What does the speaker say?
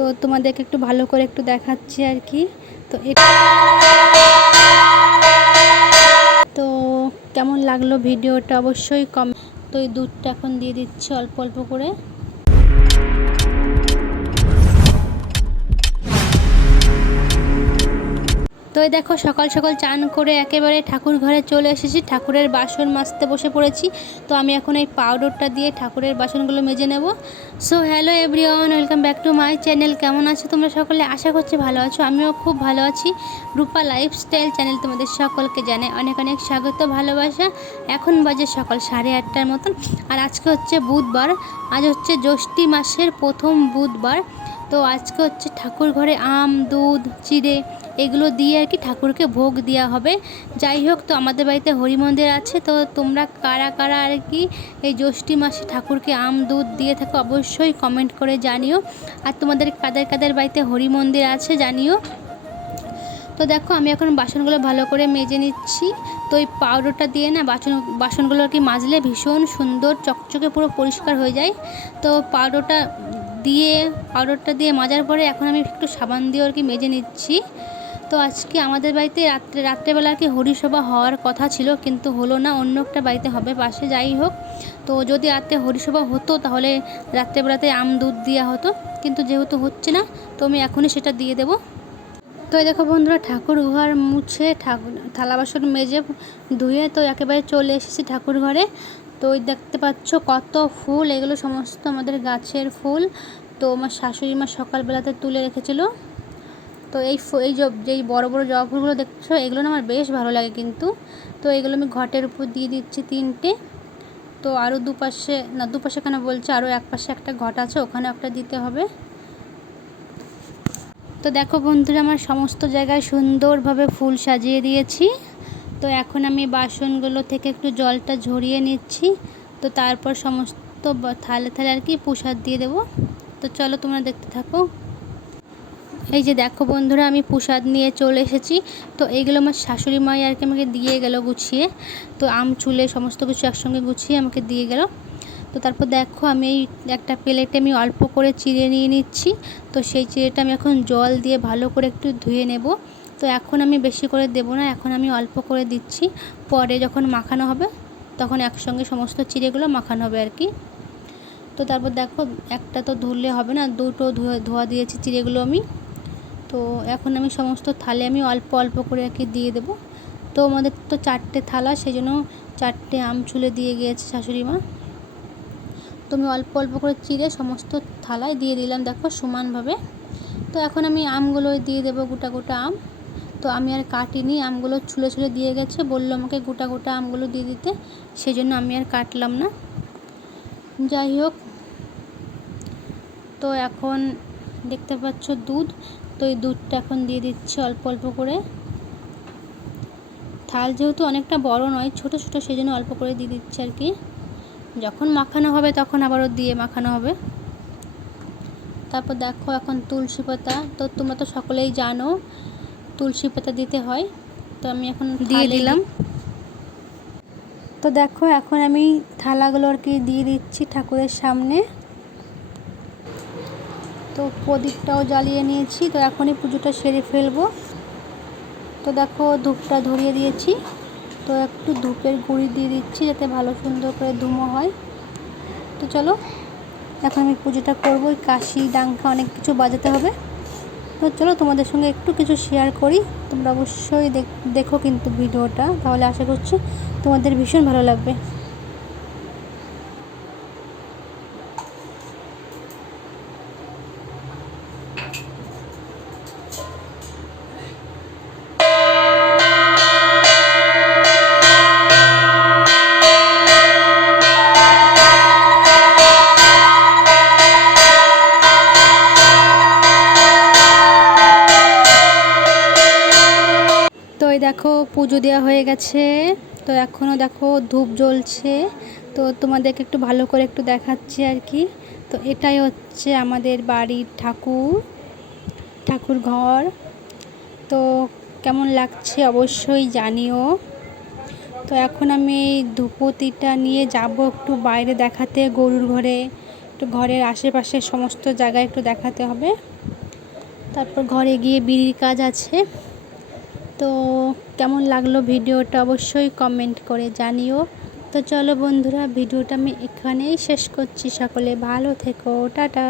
তো তোমাদেরকে একটু ভালো করে একটু দেখাচ্ছি আর কি। তো কেমন লাগলো ভিডিওটা অবশ্যই তো এই দুধটা এখন দিয়ে দিচ্ছি অল্প অল্প করে। তো এই দেখো সকাল সকাল চান করে একেবারে ঠাকুর ঘরে চলে এসেছি, ঠাকুরের বাসন মাজতে বসে পড়েছি। তো আমি এখন এই পাউডারটা দিয়ে ঠাকুরের বাসনগুলো মেজে নেব। So hello everyone, welcome back to my channel. কেমন আছো তোমরা সকলে? আশা করছি ভালো আছো, আমিও খুব ভালো আছি। রূপা লাইফস্টাইল চ্যানেল তোমাদের সকলকে জানাই অনেক অনেক স্বাগত, ভালোবাসা। এখন বাজে সকাল 8:30টার মতন, আর আজকে হচ্ছে বুধবার। আজ হচ্ছে জ্যৈষ্ঠী মাসের প্রথম বুধবার। তো আজকে হচ্ছে ঠাকুর ঘরে আম, দুধ, চিড়ে এগুলো দিয়ে আর কি ঠাকুরকে ভোগ দেওয়া হবে। যাই হোক, তো আমাদের বাড়িতে হরি মন্দির আছে। তো তোমরা কারা কারা আর কি এই জ্যৈষ্ঠী মাসে ঠাকুরকে আম, দুধ দিয়ে থাকো অবশ্যই কমেন্ট করে জানিও। আর তোমাদের কাদের কাদের বাড়িতে হরি মন্দির আছে জানিও। তো দেখো আমি এখন বাসনগুলো ভালো করে মেজে নিচ্ছি। তো এই পাউডারটা দিয়ে না বাসনগুলো আর কি মাজলে ভীষণ সুন্দর চকচকে পুরো পরিষ্কার হয়ে যায়। তো পাউডারটা দিয়ে মাজার পরে এখন আমি একটু সাবান দিয়ে আর কি মেজে নিচ্ছি। তো আজকে আমাদের বাড়িতে রাত্রেবেলা আর কি হরিসভা হওয়ার কথা ছিল, কিন্তু হলো না, অন্য একটা বাড়িতে হবে পাশে। যাই হোক, তো যদি রাত্রে হরিসভা হতো তাহলে রাত্রেবেলাতে আম দুধ দেওয়া হতো, কিন্তু যেহেতু হচ্ছে না তো আমি এখনই সেটা দিয়ে দেবো। তো এই দেখো বন্ধুরা, ঠাকুর ঘর মুছে থালা বাসন মেজে ধুয়ে তো একেবারে চলে এসেছি ঠাকুর ঘরে। তো ওই দেখতে পাচ্ছ কত ফুল, এগুলো সমস্ত আমাদের গাছের ফুল। তো আমার শাশুড়ি মা সকালবেলাতে তুলে রেখেছিল। তো যেই বড় বড় জবা ফুলগুলো দেখছো, এগুলো না আমার বেশ ভালো লাগে কিন্তু। তো এগুলো আমি ঘটের উপর দিয়ে দিচ্ছি 3টে। তো আরও দুপাশে কেন বলছে, আরও এক পাশে একটা ঘট আছে, ওখানে একটা দিতে হবে। তো দেখো বন্ধুরা, আমার সমস্ত জায়গায় সুন্দরভাবে ফুল সাজিয়ে দিয়েছি। তো এখন আমি বাসনগুলো থেকে একটু জলটা ঝরিয়ে নিচ্ছি। তো তারপর সমস্ত থালে থালে আর কি প্রসাদ দিয়ে দেবো। তো চলো তোমরা দেখতে থাকো। এই যে দেখো বন্ধুরা, আমি প্রসাদ নিয়ে চলে এসেছি। তো এইগুলো আমার শাশুড়ি মা আর কি আমাকে দিয়ে গেল গুছিয়ে। তো আম চুলে সমস্ত কিছু একসঙ্গে গুছিয়ে আমাকে দিয়ে গেল। তো তারপর দেখো আমি এই একটা প্লেটে আমি অল্প করে চিড়ে নিয়ে নিচ্ছি। তো সেই চিড়েটা আমি এখন জল দিয়ে ভালো করে একটু ধুয়ে নেব। তো এখন আমি বেশি করে দেবো না, এখন আমি অল্প করে দিচ্ছি। পরে যখন মাখানো হবে তখন একসঙ্গে সমস্ত চিড়েগুলো মাখানো হবে আর কি। তো তারপর দেখো, একটা তো ধুলে হবে না, দুটো ধোয়া দিয়েছি চিড়েগুলো আমি। তো এখন আমি সমস্ত থালে আমি অল্প অল্প করে আর কি দিয়ে দেবো। তো আমাদের তো 4টে থালা, সেই জন্য 4টে আম চুলে দিয়ে গিয়েছে শাশুড়ি মা। তো আমি অল্প অল্প করে চিড়ে সমস্ত থালায় দিয়ে দিলাম, দেখো সমানভাবে। তো এখন আমি আমগুলো দিয়ে দেবো, গোটা গোটা আম। তো আমি আর কাটিনি, আমগুলো ছুলে ছুলে দিয়ে গেছে, বললো আমাকে গোটা গোটা আমগুলো দিয়ে দিতে, সেই জন্য আমি আর কাটলাম না। যাই হোক, তো এখন দেখতে পাচ্ছ দুধ। তো এই দুধটা এখন দিয়ে দিচ্ছি অল্প অল্প করে। থাল যেহেতু অনেকটা বড় নয়, ছোট ছোট, সেই জন্য অল্প করে দিয়ে দিচ্ছি আর কি। যখন মাখানো হবে তখন আবারও দিয়ে মাখানো হবে। তারপর দেখো এখন তুলসী পাতা, তো তোমরা তো সকলেই জানো তুলসী পাতা দিতে হয়। তো আমি এখন দিয়ে দিলাম। তো দেখো এখন আমি থালাগুলো আর কি দিয়ে দিচ্ছি ঠাকুরের সামনে। তো প্রদীপটাও জ্বালিয়ে নিয়েছি, তো এখনই পুজোটা সেরে ফেলবো। তো দেখো ধূপটা ধরিয়ে দিয়েছি। তো একটু ধূপের গুঁড়ি দিয়ে দিচ্ছি যাতে ভালো সুন্দর করে ধুমো হয়। তো চলো এখন আমি পুজোটা করবো। কাশি ডাঙ্কা অনেক কিছু বাজাতে হবে। তো চলো তোমাদের সঙ্গে একটু কিছু শেয়ার করি। তোমরা অবশ্যই দেখো কিন্তু ভিডিওটা, তাহলে আশা করছি তোমাদের ভীষণ ভালো লাগবে। তো এই দেখো পুজো দেওয়া হয়ে গেছে। তো এখনও দেখো ধূপ জ্বলছে। তো তোমাদেরকে একটু ভালো করে একটু দেখাচ্ছি আর কি। তো এটাই হচ্ছে আমাদের বাড়ির ঠাকুর ঘর। তো কেমন লাগছে অবশ্যই জানিও। তো এখন আমি ধূপতিটা নিয়ে যাব একটু বাইরে দেখাতে, গরুর ঘরে, একটু ঘরের আশেপাশে সমস্ত জায়গায় একটু দেখাতে হবে। তারপর ঘরে গিয়ে বিড়ির কাজ আছে। তো কেমন লাগলো ভিডিওটা অবশ্যই কমেন্ট করে জানিও। তো চলো বন্ধুরা, ভিডিওটা আমি এখানেই শেষ করছি। সকলে ভালো থেকো, টাটা।